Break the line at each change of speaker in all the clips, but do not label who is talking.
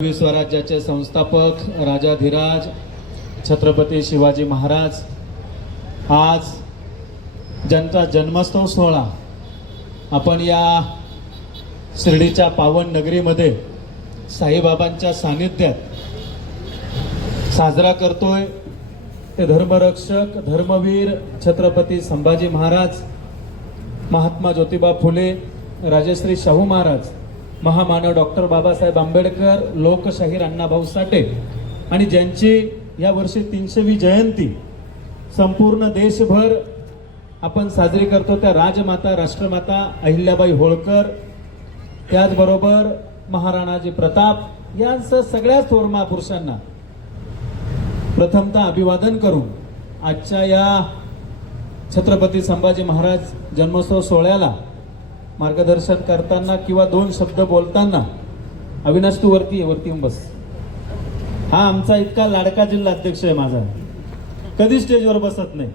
शिवाजी स्वराज्याचे संस्थापक राजाधिराज छत्रपती शिवाजी महाराज. आज ज्यांचा जन्मोत्सव सोहळा आपण या शिर्डीच्या पावन नगरीमध्ये साईबाबांच्या सानिध्यात साजरा करतोय. ते धर्मरक्षक धर्मवीर छत्रपती संभाजी महाराज महात्मा ज्योतिबा फुले राजश्री शाहू महाराज. महामानव डॉक्टर बाबासाहेब आंबेडकर लोकशाहीर अण्णाभाऊ साठे आणि ज्यांची या वर्षी तीनशेवी जयंती संपूर्ण देशभर आपण साजरी करतो त्या राजमाता राष्ट्रमाता अहिल्याबाई होळकर त्याचबरोबर महाराणाजी प्रताप यांसह सगळ्या थोर महापुरुषांना प्रथमतः अभिवादन करून आजच्या या छत्रपती संभाजी महाराज जन्मोत्सव सोहळ्याला मार्गदर्शन करताना किंवा दोन शब्द बोलताना अविनाश तू वरती वरती येऊन बस. हा आमचा इतका लाडका जिल्हा अध्यक्ष आहे माझा. कधी स्टेजवर बसत नाही.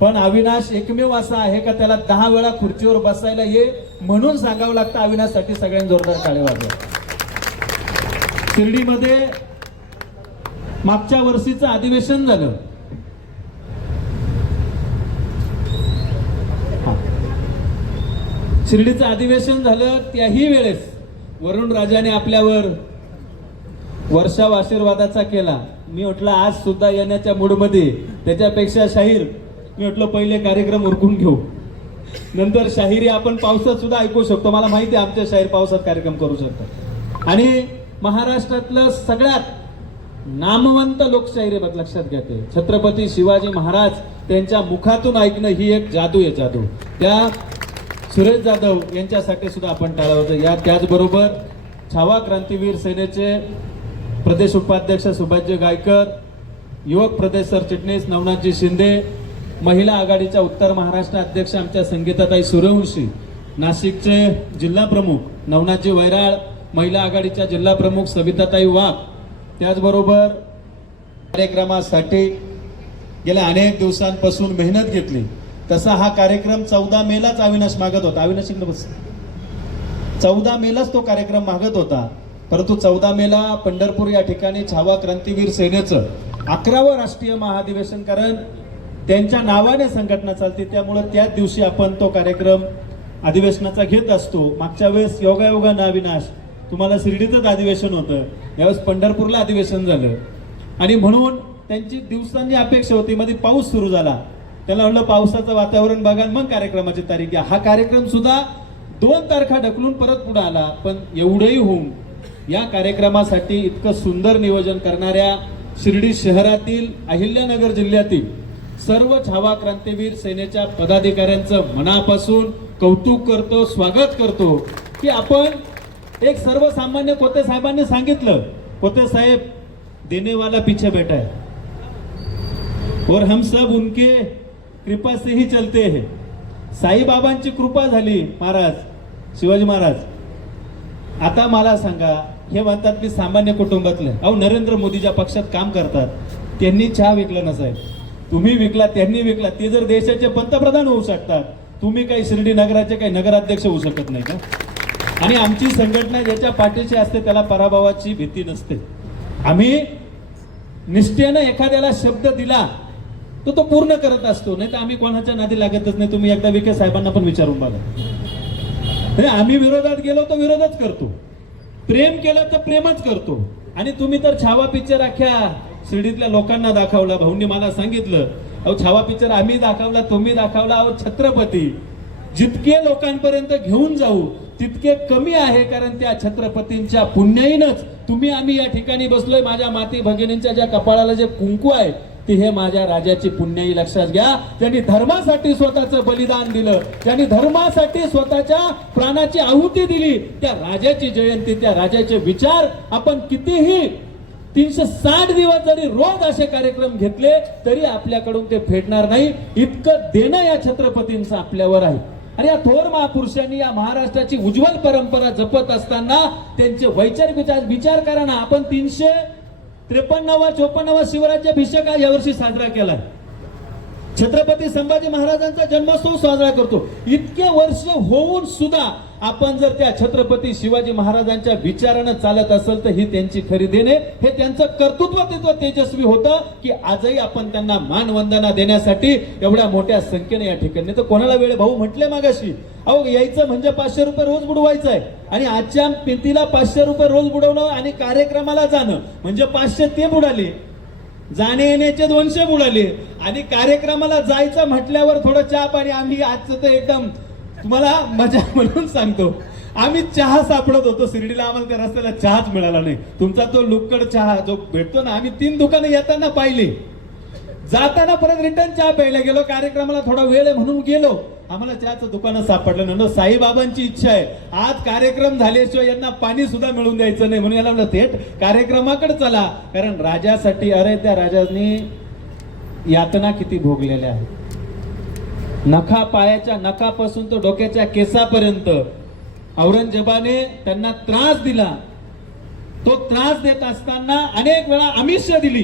पण अविनाश एकमेव असा आहे का त्याला दहा वेळा खुर्चीवर बसायला ये म्हणून सांगावं लागतं अविनाशसाठी सगळ्यांनी जोरदार टाळे वाजवा. शिर्डीमध्ये मागच्या वर्षीचं अधिवेशन झालं. शिर्डीचं अधिवेशन झालं त्याही वेळेस वरुण राजाने आपल्यावर वर्षाव आशीर्वादाचा केला. मी म्हटलं आज सुद्धा येण्याच्या मूडमध्ये त्याच्यापेक्षा शाहीर मी म्हटलं पहिले कार्यक्रम उरकून घेऊ. नंतर शाहिरी आपण पावसात सुद्धा ऐकू शकतो. मला माहिती आहे आमच्या शाहीर पावसात कार्यक्रम करू शकतात. आणि महाराष्ट्रातलं सगळ्यात नामवंत लोकशाहीर आहे लक्षात घ्या ते. छत्रपती शिवाजी महाराज त्यांच्या मुखातून ऐकणं ही एक जादू आहे जादू. त्या सुरेश जाधव यांच्यासाठी सुद्धा आपण टाळावतो या त्याचबरोबर छावा क्रांतीवीर सेनेचे प्रदेश उपाध्यक्ष सुभाषजी गायकर युवक प्रदेश सरचिटणीस नवनाथजी शिंदे महिला आघाडीच्या उत्तर महाराष्ट्र अध्यक्ष आमच्या संगीताताई सूर्यवंशी नाशिकचे जिल्हा प्रमुख नवनाथजी वैराळ महिला आघाडीच्या जिल्हा प्रमुख सविताताई वाघ. त्याचबरोबर कार्यक्रमासाठी गेल्या अनेक दिवसांपासून मेहनत घेतली. तसा हा कार्यक्रम चौदा मेलाच अविनाश मागत होता. अविनाश इकडे बस. चौदा मेलाच तो कार्यक्रम मागत होता. परंतु चौदा मेला पंढरपूर या ठिकाणी छावा क्रांतीवीर सेनेचं अकरावं राष्ट्रीय महाधिवेशन कारण त्यांच्या नावाने संघटना चालते. त्यामुळं त्याच दिवशी आपण तो कार्यक्रम अधिवेशनाचा घेत असतो. मागच्या वेळेस योगायोगानं अविनाश. तुम्हाला शिर्डीचंच अधिवेशन होतं. यावेळेस पंढरपूरला अधिवेशन झालं. आणि म्हणून त्यांची दिवसांनी अपेक्षा होती. मध्ये पाऊस सुरू झाला. त्याला म्हणलं पावसाचं वातावरण बघा मग कार्यक्रमाची तारीख घ्या. हा कार्यक्रम सुद्धा दोन तारखा ढकलून परत पुढे आला पण एवढंही होऊन या कार्यक्रमासाठी इतकं सुंदर नियोजन करणाऱ्या शिर्डी शहरातील अहिल्यानगर जिल्ह्यातील सर्व छावा क्रांतीवीर सेनेच्या पदाधिकाऱ्यांचं मनापासून कौतुक करतो स्वागत करतो की आपण एक सर्वसामान्य कोते साहेबांनी सांगितलं. कोते साहेब देने पीछे बैठा है. और हम सब उनके कृपा से ही चलते है। साईबाबांची कृपा झाली महाराज शिवाजी महाराज. आता मला सांगा हे म्हणतात मी सामान्य कुटुंबातलं. अहो नरेंद्र मोदी ज्या पक्षात काम करतात त्यांनी चहा विकला नसाय तुम्ही विकला त्यांनी विकला ते जर देशाचे पंतप्रधान होऊ शकतात तुम्ही काही शिर्डी नगराचे काही नगराध्यक्ष होऊ शकत नाही का? आणि आमची संघटना ज्याच्या पाठीशी असते त्याला पराभवाची भीती नसते. आम्ही निष्ठेनं एखाद्याला शब्द दिला तो तो पूर्ण करत असतो. नाही तर आम्ही कोणाच्या नादी लागतच नाही. तुम्ही एकदा विखे साहेबांना पण विचारून बघा. म्हणजे आम्ही विरोधात गेलो तर विरोधच करतो. प्रेम केलं तर प्रेमच करतो. आणि तुम्ही तर छावा पिक्चर अख्ख्या शिर्डीतल्या लोकांना दाखवला. भाऊंनी मला सांगितलं अहो छावा पिक्चर आम्ही दाखवला तुम्ही दाखवला. अहो छत्रपती जितके लोकांपर्यंत घेऊन जाऊ तितके कमी आहे कारण त्या छत्रपतींच्या पुण्याईनच तुम्ही आम्ही या ठिकाणी बसलोय. माझ्या माती भगिनींच्या ज्या कपाळाला जे कुंकू आहे ती हे माझ्या राजाची पुण्याई लक्षात घ्या. त्यांनी धर्मासाठी स्वतःचं बलिदान दिलं. त्यांनी धर्मासाठी स्वतःच्या प्राणाची आहुती दिली. त्या राजाची जयंती त्या राजाचे विचार आपण कितीही तीनशे साठ दिवस जरी रोज असे कार्यक्रम घेतले तरी आपल्याकडून ते फेडणार नाही. इतकं देणं या छत्रपतींचं आपल्यावर आहे. आणि या थोर महापुरुषांनी या महाराष्ट्राची उज्ज्वल परंपरा जपत असताना त्यांचे वैचारिक विचार विचार करा ना. आपण तीनशे त्रेपन्नावा चोपन्नावा शिवराज्याभिषेक हा यावर्षी साजरा केला छत्रपती संभाजी महाराजांचा जन्मोत्सव साजरा करतो. इतके वर्ष होऊन सुद्धा आपण जर त्या छत्रपती शिवाजी महाराजांच्या विचारानं चालत असेल तर ही त्यांची खरी देणे हे त्यांचं कर्तृत्व तिथं तेजस्वी होतं की आजही आपण त्यांना मानवंदना देण्यासाठी एवढ्या मोठ्या संख्येने या ठिकाणी तर कोणाला वेळ भाऊ म्हटले मागाशी अहो यायचं म्हणजे पाचशे रुपये रोज बुडवायचं आहे. आणि आजच्या पिंतीला पाचशे रुपये रोज बुडवणं आणि कार्यक्रमाला जाणं म्हणजे पाचशे ते बुडाले. जाणे येण्याचे दोनशे बुडाले. आणि कार्यक्रमाला जायचं म्हटल्यावर थोडं चाप आणि आम्ही आजचं तर एकदम तुम्हाला मजा म्हणून सांगतो. आम्ही चहा सापडत होतो. शिर्डीला आम्हाला त्या रस्त्याला चहाच मिळाला नाही. तुमचा तो लुक्कड चहा जो भेटतो ना आम्ही तीन दुकानं येताना पाहिली. जाताना परत रिटर्न चहा प्यायला गेलो. कार्यक्रमाला थोडा वेळ आहे म्हणून गेलो. आम्हाला चहाचं दुकानं सापडलं ना न साईबाबांची इच्छा आहे. आज कार्यक्रम झाल्याशिवाय यांना पाणी सुद्धा मिळून द्यायचं नाही. म्हणून याला म्हणलं थेट कार्यक्रमाकडे चला. कारण राजासाठी अरे त्या राजांनी यातना किती भोगलेल्या आहेत. नखा पायाच्या नखापासून तो डोक्याच्या केसापर्यंत. औरंगजेबाने त्यांना त्रास दिला. तो त्रास देत असताना अनेक वेळा आमिष दिली.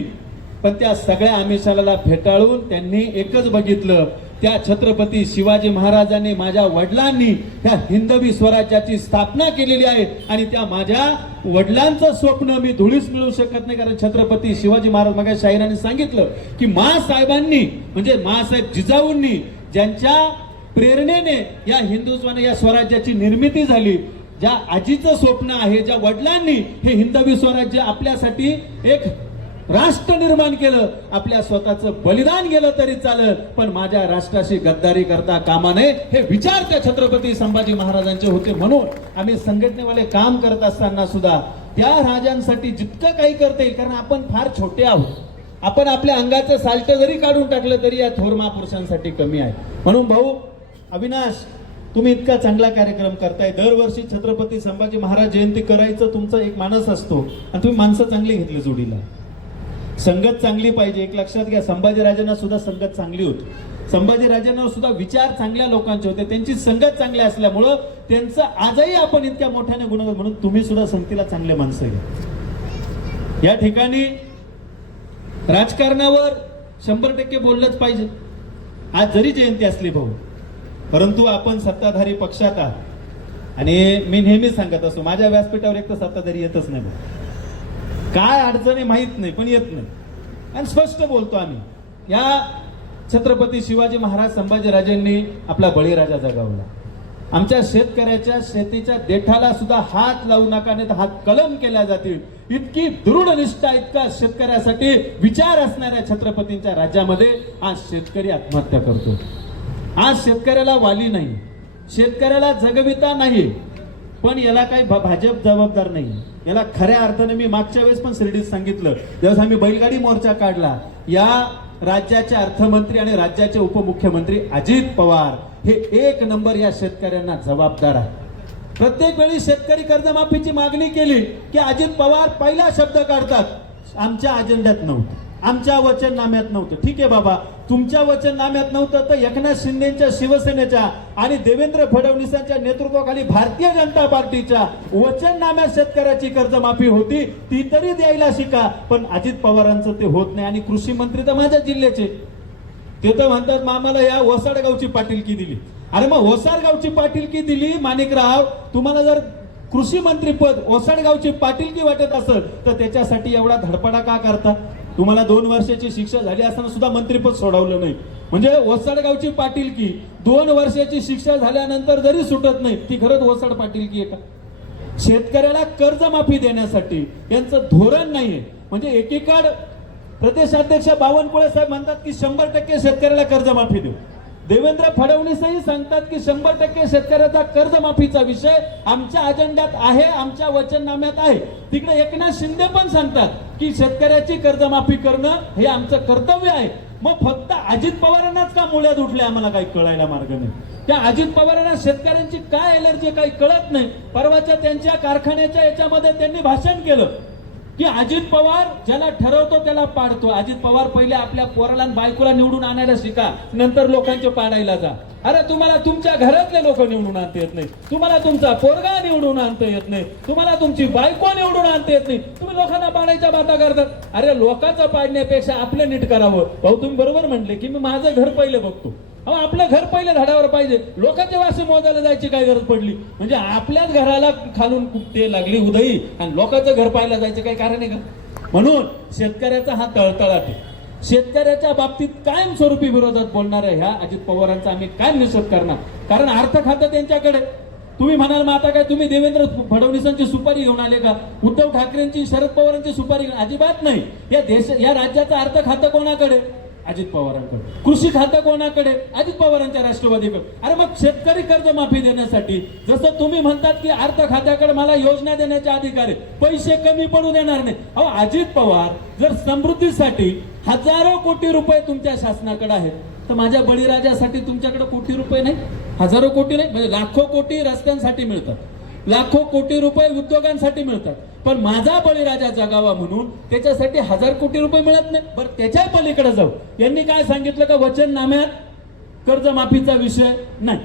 पण त्या सगळ्या आमिषाला फेटाळून त्यांनी एकच बघितलं. त्या छत्रपती शिवाजी महाराजांनी माझ्या वडिलांनी त्या हिंदवी स्वराज्याची स्थापना केलेली आहे आणि त्या माझ्या वडिलांचं स्वप्न मी धुळीस मिळू शकत नाही कारण छत्रपती शिवाजी महाराज मग शाहिरांनी सांगितलं की साहेबांनी म्हणजे मासाहेब जिजाऊंनी ज्यांच्या प्रेरणेने या हिंदुत्वाने या स्वराज्याची निर्मिती झाली ज्या आजीचं स्वप्न आहे ज्या वडिलांनी हे हिंदवी स्वराज्य आपल्यासाठी एक राष्ट्र निर्माण केलं आपल्या स्वतःचं बलिदान गेलं तरी चालत पण माझ्या राष्ट्राशी गद्दारी करता कामा नये हे विचार त्या छत्रपती संभाजी महाराजांचे होते म्हणून. आम्ही संघटनेवाले काम करत असताना सुद्धा त्या राजांसाठी जितकं काही करता येईल कारण आपण फार छोटे आहोत. आपण आपल्या अंगाचं सालटं जरी काढून टाकलं तरी या थोर महापुरुषांसाठी कमी आहे. म्हणून भाऊ अविनाश तुम्ही इतका चांगला कार्यक्रम करताय. दरवर्षी छत्रपती संभाजी महाराज जयंती करायचं तुमचा एक मानस असतो आणि तुम्ही माणसं चांगली घेतली जोडीला. संगत चांगली पाहिजे. एक लक्षात घ्या संभाजीराजांना सुद्धा संगत चांगली होती. संभाजीराजांना सुद्धा विचार चांगल्या लोकांचे होते. त्यांची संगत चांगली असल्यामुळं त्यांचं आजही आपण इतक्या मोठ्याने गुण म्हणून तुम्ही सुद्धा संगतीला चांगले माणसं घ्या. या ठिकाणी राजकारणावर शंभर टक्के बोललंच पाहिजे. आज जरी जयंती असली भाऊ परंतु आपण सत्ताधारी पक्षात आहात. आणि मी नेहमी सांगत असतो माझ्या व्यासपीठावर एक तर सत्ताधारी येतच नाही भाऊ. काय अडचणी माहीत नाही पण येत नाही. आणि स्पष्ट बोलतो आम्ही या छत्रपती शिवाजी महाराज संभाजीराजांनी आपला बळीराजा जगावला. आमच्या शेतकऱ्याच्या शेतीच्या देठाला सुद्धा हात लावू नका नाही तर हात कलम केल्या जातील. इतकी दृढ निष्ठा इतका शेतकऱ्यासाठी विचार असणाऱ्या छत्रपतींच्या राज्यामध्ये आज शेतकरी आत्महत्या करतो. आज शेतकऱ्याला वाली नाही शेतकऱ्याला जगविता नाही पण याला काही भाजप जबाबदार नाही. याला खऱ्या अर्थाने मी मागच्या वेळेस पण शिर्डीत सांगितलं. ज्यावेळेस आम्ही बैलगाडी मोर्चा काढला या राज्याचे अर्थमंत्री आणि राज्याचे उपमुख्यमंत्री अजित पवार हे एक नंबर या शेतकऱ्यांना जबाबदार आहे. प्रत्येक वेळी शेतकरी कर्जमाफीची मागणी केली की अजित पवार पहिला शब्द काढतात आमच्या अजेंड्यात नव्हतं आमच्या वचननाम्यात नव्हतं. ठीक आहे बाबा तुमच्या वचननाम्यात नव्हतं तर एकनाथ शिंदेच्या शिवसेनेच्या आणि देवेंद्र फडणवीसांच्या नेतृत्वाखाली भारतीय जनता पार्टीच्या वचननाम्यात शेतकऱ्याची कर्जमाफी होती ती तरी द्यायला शिका. पण अजित पवारांचं ते होत नाही आणि कृषी मंत्री तर माझ्या जिल्ह्याचे. ते तर म्हणतात मामाला या ओसाडगावची पाटीलकी दिली. अरे मग ओसाडगावची पाटीलकी दिली माणिकराव तुम्हाला जर कृषी मंत्री पद ओसाडगावची पाटीलकी वाटत असेल तर त्याच्यासाठी एवढा धडपडा का करता? तुम्हाला दोन वर्षाची शिक्षा झाली असताना सुद्धा मंत्रीपद सोडवलं नाही. म्हणजे ओसाडगावची पाटीलकी दोन वर्षाची शिक्षा झाल्यानंतर जरी सुटत नाही ती खरंच ओसाड पाटीलकी आहे का? शेतकऱ्याला कर्जमाफी देण्यासाठी यांचं धोरण नाहीये. म्हणजे एकीकड प्रदेशाध्यक्ष बावनकुळे साहेब म्हणतात की शंभर टक्के शेतकऱ्याला कर्जमाफी देऊ. देवेंद्र फडणवीसही सांगतात की शंभर टक्के शेतकऱ्याचा कर्जमाफीचा विषय आमच्या अजेंड्यात आहे आमच्या वचननाम्यात आहे. तिकडे एकनाथ शिंदे पण सांगतात की शेतकऱ्याची कर्जमाफी करणं हे आमचं कर्तव्य आहे. मग फक्त अजित पवारांनाच का मुळ्यात उठले आम्हाला काही कळायला मार्ग नाही? त्या अजित पवारांना शेतकऱ्यांची काय एलर्जी काही कळत नाही. परवाच्या त्यांच्या कारखान्याच्या याच्यामध्ये त्यांनी भाषण केलं. की अजित पवार ज्याला ठरवतो त्याला पाडतो. अजित पवार पहिले आपल्या पोराला बायकोला निवडून आणायला शिका. नंतर लोकांचे पाडायला जा. अरे तुम्हाला तुमच्या घरातले लोक निवडून आणता येत नाही तुम्हाला तुमचा पोरगा निवडून आणता येत नाही. तुम्हाला तुमची बायको निवडून आणता येत नाही. तुम्ही लोकांना पाडायच्या बाता करतात. अरे लोकांचं पाडण्यापेक्षा आपलं नीट करावं. भाऊ तुम्ही बरोबर म्हणले की मी माझं घर पहिले बघतो. अहो आपलं घर पहिल्या झाडावर पाहिजे. लोकांचे वासे मोजायला जायची काय गरज पडली? म्हणजे आपल्याच घराला खालून कुठे लागली उदयी आणि लोकांचं घर पाहायला जायचं काही कारण आहे का? म्हणून शेतकऱ्याचा हा तळतळाट आहे. शेतकऱ्याच्या बाबतीत कायमस्वरूपी विरोधात बोलणाऱ्या ह्या अजित पवारांचा आम्ही काय निषेध करणार? कारण अर्थ खातं त्यांच्याकडे. तुम्ही म्हणाल मग आता काय तुम्ही देवेंद्र फडणवीसांची सुपारी घेऊन आले का? उद्धव ठाकरेंची शरद पवारांची सुपारी घेऊन अजिबात नाही. या देश या राज्याचं अर्थ खातं कोणाकडे? अजित पवारांकडे कृषी खातं कोणाकडे? अजित पवारांच्या राष्ट्रवादीकडे अरे मग शेतकरी कर्जमाफी देण्यासाठी जसं तुम्ही म्हणतात की अर्थ खात्याकडे मला योजना देण्याचे अधिकार आहे पैसे कमी पडू देणार नाही अहो अजित पवार जर समृद्धीसाठी हजारो कोटी रुपये तुमच्या शासनाकडे आहेत तर माझ्या बळीराजासाठी तुमच्याकडे कोटी रुपये नाही? हजारो कोटी नाही म्हणजे लाखो कोटी रस्त्यांसाठी मिळतात. लाखो कोटी रुपये उद्योगांसाठी मिळतात. पण माझा बळीराजा जगावा म्हणून त्याच्यासाठी हजार कोटी रुपये मिळत नाही. बरं त्याच्या पलीकडे जाऊ. यांनी काय सांगितलं का? वचननाम्यात कर्जमाफीचा विषय नाही.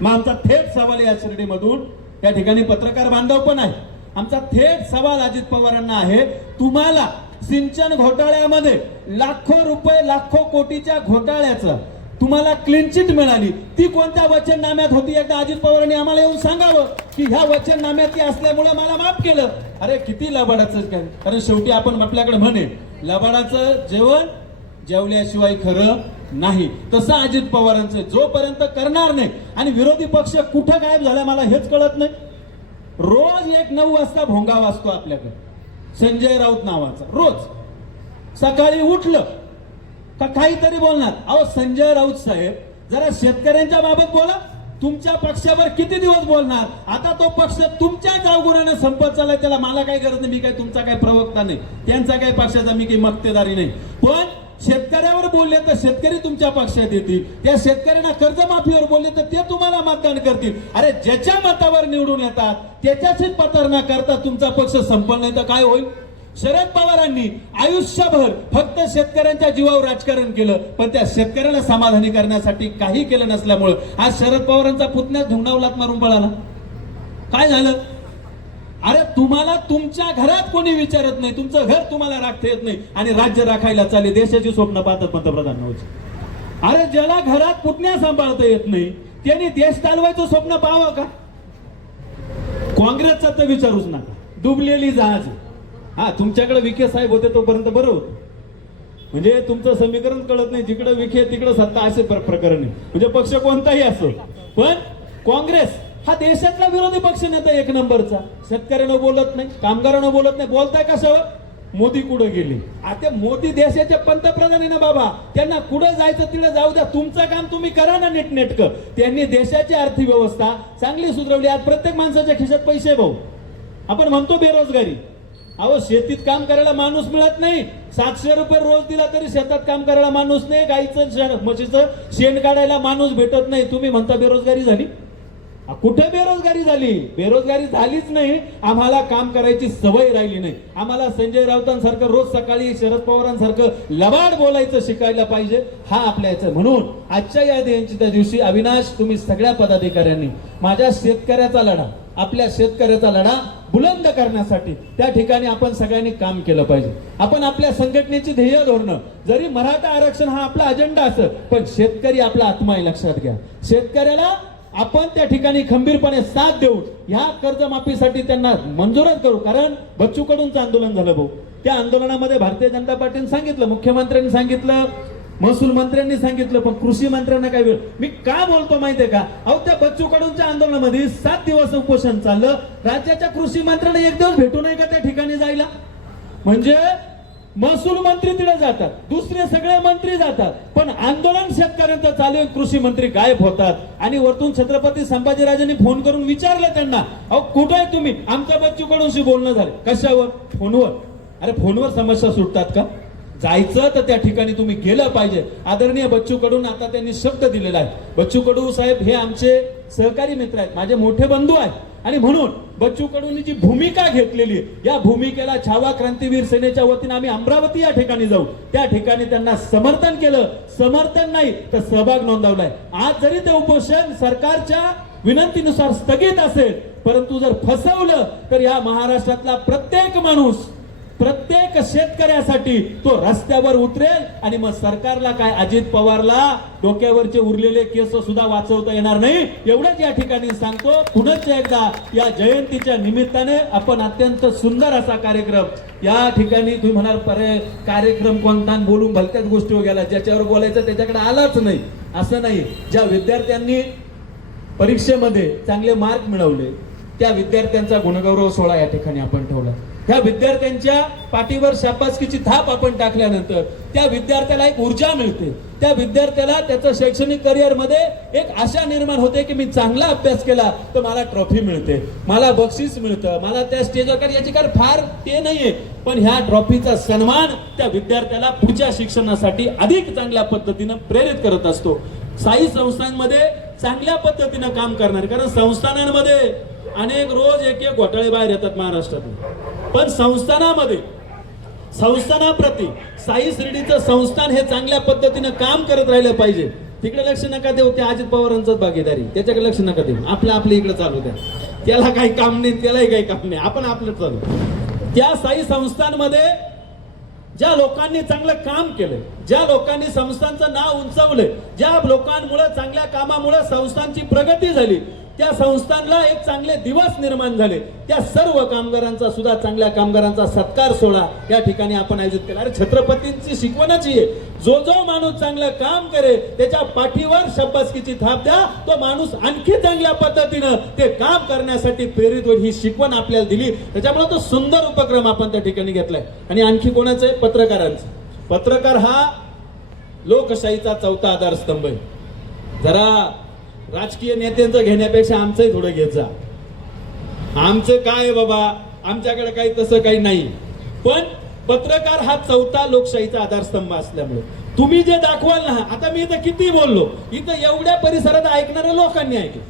मग आमचा थेट सवाल या श्रेणीमधून त्या ठिकाणी पत्रकार बांधव पण आहे. आमचा थेट सवाल अजित पवारांना आहे तुम्हाला सिंचन घोटाळ्यामध्ये लाखो रुपये लाखो कोटीच्या घोटाळ्याचं तुम्हाला क्लीन चिट मिळाली. ती कोणत्या वचननाम्यात होती? एकदा अजित पवारांनी आम्हाला येऊन सांगावं की ह्या वचननाम्यात ती असल्यामुळे मला माफ केलं. अरे किती लबाडाचं काय? कारण शेवटी आपण आपल्याकडे म्हणे लबाडाचं जेवण जेवल्याशिवाय खरं नाही. तसं अजित पवारांचं जोपर्यंत करणार नाही आणि विरोधी पक्ष कुठं गायब झाला मला हेच कळत नाही. रोज एक नऊ वाजता भोंगा वाजतो आपल्याकडे. संजय राऊत नावाचा रोज. सकाळी उठलं का काहीतरी बोलणार? अहो संजय राऊत साहेब जरा शेतकऱ्यांच्या बाबत बोला. तुमच्या पक्षावर किती दिवस बोलणार? आता तो पक्ष तुमच्या गावगुणाने संपत चाललाय त्याला मला काही गरज नाही मी काही तुमचा काही प्रवक्ता नाही. त्यांचा काही पक्षाचा मी काही मक्तेदारी नाही. पण शेतकऱ्यावर बोलले तर शेतकरी तुमच्या पक्षात येतील. त्या शेतकऱ्यांना कर्जमाफीवर बोलले तर ते तुम्हाला मतदान करतील. अरे ज्याच्या मतावर निवडून येतात त्याच्याशीच प्रतारणा करता तुमचा पक्ष संपन्न नाही तर काय होईल? शरद पवारांनी आयुष्यभर फक्त शेतकऱ्यांच्या जीवावर राजकारण केलं पण त्या शेतकऱ्याला समाधानी करण्यासाठी काही केलं नसल्यामुळं आज शरद पवारांचा पुतण्या धुंडावलात मारून पळाला. काय झालं? अरे तुम्हाला तुमच्या घरात कोणी विचारत नाही. तुमचं घर तुम्हाला राखता येत नाही. आणि राज्य राखायला चालले. देशाची स्वप्न पाहतात पंतप्रधान अरे ज्याला घरात पुतण्या सांभाळता येत नाही त्यांनी देश चालवायचं स्वप्न पाहावं का? काँग्रेसचा तर विचारूच नका. डुबलेली जहाज. हा तुमच्याकडे विखे साहेब होते तोपर्यंत बरोबर म्हणजे तुमचं समीकरण कळत नाही जिकडे विखे तिकडे सत्ता असे प्रकरण म्हणजे पक्ष कोणताही असो. पण काँग्रेस हा देशातला विरोधी पक्ष नेता एक नंबरचा. शेतकऱ्यानं बोलत नाही कामगारांना बोलत नाही. बोलताय कशावर? मोदी कुठं गेले? आता मोदी देशाचे पंतप्रधान आहे ना बाबा त्यांना कुठं जायचं तिकडे जाऊ द्या. तुमचं काम तुम्ही करा ना नीटनेटकं. त्यांनी देशाची अर्थव्यवस्था चांगली सुधरवली. आज प्रत्येक माणसाच्या खिशात पैसे भाऊ. आपण म्हणतो बेरोजगारी. अहो शेतीत काम करायला माणूस मिळत नाही. सातशे रुपये रोज दिला तरी शेतात काम करायला माणूस नाही. गाईचं म्हशीचं शेण काढायला माणूस भेटत नाही. तुम्ही म्हणता बेरोजगारी झाली? कुठे बेरोजगारी झाली? बेरोजगारी झालीच नाही. आम्हाला काम करायची सवय राहिली नाही. आम्हाला संजय राऊतांसारखं रोज सकाळी शरद पवारांसारखं लबाड बोलायचं शिकायला पाहिजे हा आपल्या याचं. म्हणून आजच्या या जयंतीच्या दिवशी अविनाश तुम्ही सगळ्या पदाधिकाऱ्यांनी माझ्या शेतकऱ्याचा लढा आपल्या शेतकऱ्याचा लढा बुलंद करण्यासाठी त्या ठिकाणी आपण सगळ्यांनी काम केलं पाहिजे. आपण आपल्या संघटनेची ध्येय धोरणं जरी मराठा आरक्षण हा आपला अजेंडा असं पण शेतकरी आपला आत्मा आहे लक्षात घ्या. शेतकऱ्याला आपण त्या ठिकाणी खंबीरपणे साथ देऊ. ह्या कर्जमाफीसाठी त्यांना मंजूरच करू कारण बच्चूकडूनच आंदोलन झालं भाऊ. त्या आंदोलनामध्ये भारतीय जनता पार्टीने सांगितलं मुख्यमंत्र्यांनी सांगितलं महसूल मंत्र्यांनी सांगितलं पण कृषी मंत्र्यांना काय वेळ? मी का बोलतो माहितीये का? अहो त्या बच्चू कडूंच्या आंदोलनामध्ये सात दिवस उपोषण चाललं. राज्याच्या कृषी मंत्र्यांना एक दिवस भेटू नये का त्या ठिकाणी जायला? म्हणजे महसूल मंत्री तिथे जातात दुसरे सगळे मंत्री जातात पण आंदोलन शेतकऱ्यांचं चालू आहे कृषी मंत्री गायब होतात. आणि वरतून छत्रपती संभाजीराजांनी फोन करून विचारलं त्यांना अहो कुठे आहे तुम्ही? आमच्या बच्चू कडूनशी बोलणं झालं. कशावर? फोनवर? अरे फोनवर समस्या सुटतात का? जायचं तर त्या ठिकाणी तुम्ही गेलं पाहिजे. आदरणीय बच्चू कडून आता त्यांनी शब्द दिलेला आहे. बच्चू कडू साहेब हे आमचे सहकारी मित्र आहेत. माझे मोठे बंधू आहेत. आणि म्हणून बच्चू कडूंनी जी भूमिका घेतलेली आहे या भूमिकेला छावा क्रांतीवीर सेनेच्या वतीने आम्ही अमरावती या ठिकाणी जाऊ. त्या ठिकाणी त्यांना समर्थन केलं. समर्थन नाही तर सहभाग नोंदवलाय. आज जरी ते उपोषण सरकारच्या विनंतीनुसार स्थगित असेल परंतु जर फसवलं तर या महाराष्ट्रातला प्रत्येक माणूस प्रत्येक शेतकऱ्यासाठी तो रस्त्यावर उतरेल आणि मग सरकारला काय अजित पवारला डोक्यावरचे उरलेले केस सुद्धा वाचवता येणार नाही. एवढंच या ठिकाणी सांगतो. पुनश्च एकदा या जयंतीच्या निमित्ताने आपण अत्यंत सुंदर असा कार्यक्रम या ठिकाणी तुम्ही म्हणाल पर कार्यक्रम कोणता? बोलून भलत्याच गोष्टी हो गेला ज्याच्यावर बोलायचं त्याच्याकडे आलाच नाही. असं नाही. ज्या विद्यार्थ्यांनी परीक्षेमध्ये चांगले मार्क मिळवले त्या विद्यार्थ्यांचा गुणगौरव सोहळा या ठिकाणी आपण ठेवला. ह्या विद्यार्थ्यांच्या पाठीवर शाबासकीची थाप आपण टाकल्यानंतर त्या विद्यार्थ्याला एक ऊर्जा मिळते. त्या विद्यार्थ्याला त्याचं शैक्षणिक करिअरमध्ये एक आशा निर्माण होते की मी चांगला अभ्यास केला तर मला ट्रॉफी मिळते. मला बक्षीस मिळतं. मला त्या स्टेजवर कारण याची काय फार ते नाहीये. पण ह्या ट्रॉफीचा सन्मान त्या विद्यार्थ्याला पुढच्या शिक्षणासाठी अधिक चांगल्या पद्धतीनं प्रेरित करत असतो. साई संस्थांमध्ये चांगल्या पद्धतीनं काम करणार कारण संस्थानांमध्ये अनेक रोज एक एक घोटाळे बाहेर येतात महाराष्ट्रातून. पण संस्थानामध्ये संस्थानाप्रती साई शिर्डीचं संस्थान हे चांगल्या पद्धतीनं काम करत राहिलं पाहिजे. तिकडे लक्ष नका देऊ त्या अजित पवारांचंच भागीदारी. त्याच्याकडे लक्ष नका देऊ. आपलं आपलं इकडे चालू द्या. त्याला काही काम नाही त्यालाही काही काम नाही. आपण आपलं चालू. त्या साई संस्थांमध्ये ज्या लोकांनी चांगलं काम केलं ज्या लोकांनी संस्थांचं नाव उंचावलं ज्या लोकांमुळे चांगल्या कामामुळे संस्थांची प्रगती झाली त्या संस्थांना एक चांगले दिवस निर्माण झाले. त्या सर्व कामगारांचा सुद्धा चांगल्या कामगारांचा सत्कार सोहळा या ठिकाणी आपण आयोजित केला. अरे छत्रपतींची शिकवणच ही आहे. जो जो माणूस चांगलं काम करे त्याच्या पाठीवर शब्बासकीची थाप द्या तो माणूस आणखी चांगल्या पद्धतीनं ते काम करण्यासाठी प्रेरित होईल ही शिकवण आपल्याला दिली. त्याच्यामुळे तो सुंदर उपक्रम आपण त्या ठिकाणी घेतलाय. आणि आणखी कोणाचं आहे? पत्रकारांचं. पत्रकार हा लोकशाहीचा चौथा आधारस्तंभ आहे. जरा राजकीय नेत्यांचं घेण्यापेक्षा आमचंही थोडं घेत जा. आमचं काय बाबा? आमच्याकडे काही तसं काही नाही. पण पत्रकार हा चौथा लोकशाहीचा आधारस्तंभ असल्यामुळे. तुम्ही जे दाखवाल ना आता मी इथं किती बोललो? इथं एवढ्या परिसरात ऐकणाऱ्या लोकांनी ऐकलं.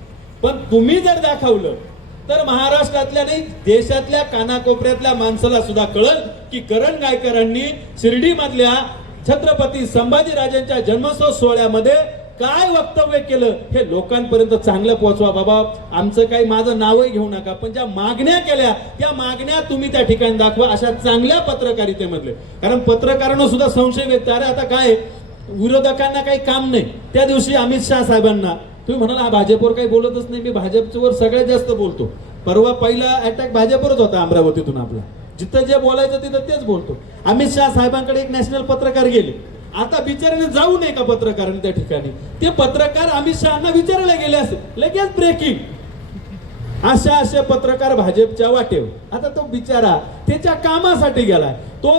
पण तुम्ही जर दाखवलं तर महाराष्ट्रातल्या नाही देशातल्या कानाकोपऱ्यातल्या माणसाला सुद्धा कळल की करण गायकरांनी शिर्डीमधल्या छत्रपती संभाजीराजांच्या जन्मोत्सव सोहळ्यामध्ये काय वक्तव्य केलं? हे लोकांपर्यंत चांगलं पोहोचवा बाबा. आमचं काही माझं नावही घेऊ नका पण ज्या मागण्या केल्या त्या मागण्या तुम्ही त्या ठिकाणी दाखवा अशा चांगल्या पत्रकारितेमधले. कारण पत्रकारांना सुद्धा संशय व्यक्त अरे आता काय? विरोधकांना काही काम नाही. त्या दिवशी अमित शहा साहेबांना तुम्ही म्हणाला हा भाजपवर काही बोलतच नाही. मी भाजपवर सगळ्यात जास्त बोलतो. परवा पहिला अटॅक भाजपवरच होता अमरावतीतून आपला. जिथं जे बोलायचं तिथं तेच बोलतो. अमित शहा साहेबांकडे एक नॅशनल पत्रकार गेले. आता बिचाराने जाऊ नये का पत्रकारांनी त्या ठिकाणी? ते पत्रकार अमित शहाना विचारायला गेले असे लगेच ब्रेकिंग अशा असे पत्रकार भाजपच्या वाटेवर. आता तो बिचारा त्याच्या कामासाठी गेलाय. तो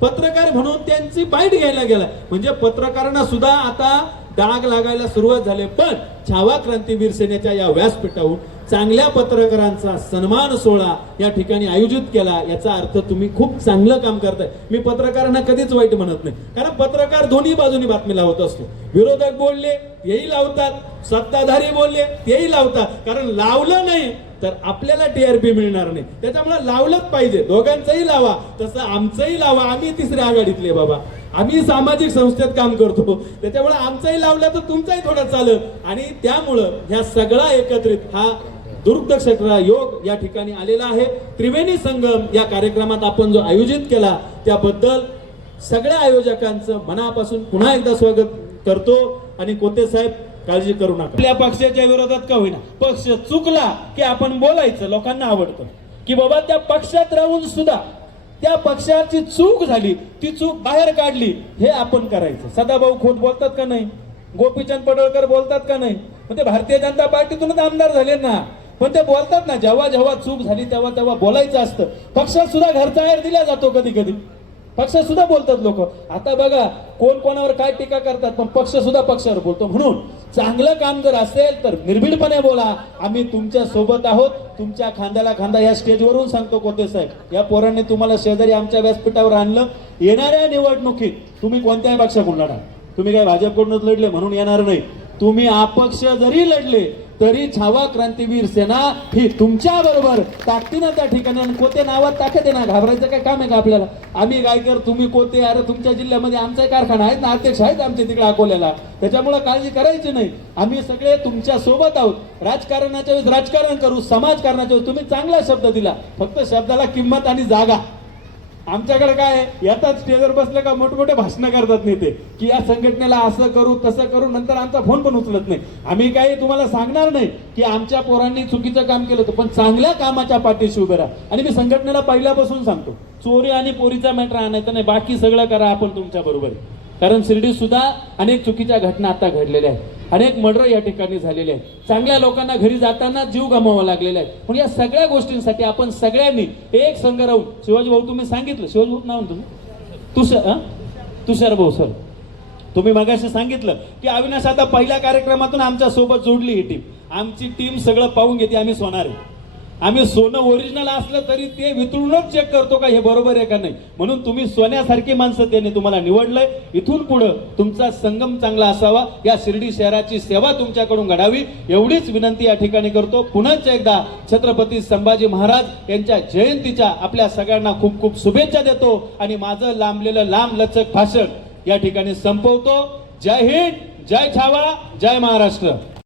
पत्रकार म्हणून त्यांची बाईट घ्यायला गेला म्हणजे पत्रकारांना सुद्धा आता डाग लागायला सुरुवात झाली. पण छावा क्रांतीवीर सेनेच्या या व्यासपीठाहून चांगल्या पत्रकारांचा सन्मान सोहळा या ठिकाणी आयोजित केला याचा अर्थ तुम्ही खूप चांगलं काम करताय. मी पत्रकारांना कधीच वाईट म्हणत नाही. कारण पत्रकार दोन्ही बाजूनी बातमी लावत असतो. विरोधक बोलले तेही लावतात. सत्ताधारी बोलले तेही लावतात. कारण लावलं नाही तर आपल्याला टीआरपी मिळणार नाही. त्याच्यामुळे लावलंच पाहिजे. दोघांचंही लावा तसं आमचंही लावा. आम्ही तिसऱ्या आघाडीतले बाबा. आम्ही सामाजिक संस्थेत काम करतो. त्याच्यामुळे आमचंही लावलं तर तुमचाही थोडा चालत आणि त्यामुळं ह्या सगळा एकत्रित हा दुर्दक्षकरा योग या ठिकाणी आलेला आहे. त्रिवेणी संगम या कार्यक्रमात आपण जो आयोजित केला त्याबद्दल सगळ्या आयोजकांचं मनापासून पुन्हा एकदा स्वागत करतो. आणि कोते साहेब काळजी करू नका. आपल्या पक्षाच्या विरोधात का होईना? पक्ष चुकला की आपण बोलायचं लोकांना आवडतं. की बाबा त्या पक्षात राहून सुद्धा त्या पक्षाची चूक झाली ती चूक बाहेर काढली हे आपण करायचं. सदाभाऊ खोत बोलतात का नाही? गोपीचंद पडळकर बोलतात का नाही? मग ते भारतीय जनता पार्टीतूनच आमदार झाले ना. पण ते बोलतात ना जेव्हा जेव्हा चूक झाली तेव्हा तेव्हा बोलायचं असतं. पक्षात सुद्धा घरचा आहेर दिला जातो कधी कधी पक्ष सुद्धा बोलतात लोक. आता बघा कोण कोणावर काय टीका करतात पण पक्ष सुद्धा पक्षावर बोलतो. म्हणून चांगलं काम जर असेल तर निर्भीडपणे बोला. आम्ही तुमच्यासोबत आहोत. तुमच्या खांद्याला खांदा या स्टेजवरून सांगतो कोते साहेब. या पोरांनी तुम्हाला शेजारी आमच्या व्यासपीठावर आणलं. येणाऱ्या निवडणुकीत तुम्ही कोणत्याही पक्षाकडून लढा. तुम्ही काय भाजपकडूनच लढले म्हणून येणार नाही. तुम्ही अपक्ष जरी लढले तरी छावा क्रांतीवीर सेना ही तुमच्या बरोबर ताकदीनं त्या ठिकाणी आणि कोते नावात ताकद आहे ना? घाबरायचं काय काम आहे का आपल्याला? आम्ही गायकर तुम्ही कोते अरे तुमच्या जिल्ह्यामध्ये आमचा कारखाना आहेत ना अध्यक्ष आहेत आमच्या तिकडे अकोल्याला. त्याच्यामुळे काळजी करायची नाही. आम्ही सगळे तुमच्यासोबत आहोत. राजकारणाच्या वेळेस राजकारण करू समाजकारणाच्या वेळेस. तुम्ही चांगला शब्द दिला. फक्त शब्दाला किंमत आणि जागा.
आमच्याकडे काय आहे? येतात स्टेजवर बसलं का मोठमोठे भाषणं करतात नेते की या संघटनेला असं करू तसं करू नंतर आमचा फोन पण उचलत नाही. आम्ही काही तुम्हाला सांगणार नाही की आमच्या पोरांनी चुकीचं काम केलं होतं पण चांगल्या कामाच्या पाठीशी उभे राहा. आणि मी संघटनेला पहिल्यापासून सांगतो चोरी आणि पोरीचा मॅटर आणायचा नाही बाकी सगळं करा आपण तुमच्या बरोबर. कारण शिर्डी सुद्धा अनेक चुकीच्या घटना आता घडलेल्या आहेत. अनेक मर्डर या ठिकाणी झालेले आहेत. चांगल्या लोकांना घरी जाताना जीव गमावा लागलेला आहे. पण या सगळ्या गोष्टींसाठी आपण सगळ्यांनी एक संघ राहून शिवाजी भाऊ तुम्ही सांगितलं शिवाजी भाऊ नाव तुम्ही तुषार तुषार भाऊ सर तुम्ही मगाशी सांगितलं की अविनाश आता पहिल्या कार्यक्रमातून आमच्यासोबत जोडली ही टीम आमची टीम सगळं पाहून घेते आम्ही सोनार आहे. आम्ही सोनं ओरिजिनल असलं तरी ते वितळूनच चेक करतो का हे बरोबर आहे का नाही? म्हणून तुम्ही सोन्यासारखी माणसं त्याने तुम्हाला निवडलंय. इथून पुढं तुमचा संगम चांगला असावा. या शिर्डी शहराची सेवा तुमच्याकडून घडावी. एवढीच विनंती या ठिकाणी करतो. पुन्हाच एकदा छत्रपती संभाजी महाराज यांच्या जयंतीच्या आपल्या सगळ्यांना खूप खूप शुभेच्छा देतो. आणि माझं लांबलेलं लांब लचक भाषण या ठिकाणी संपवतो. जय हिंद जय छावा जय महाराष्ट्र.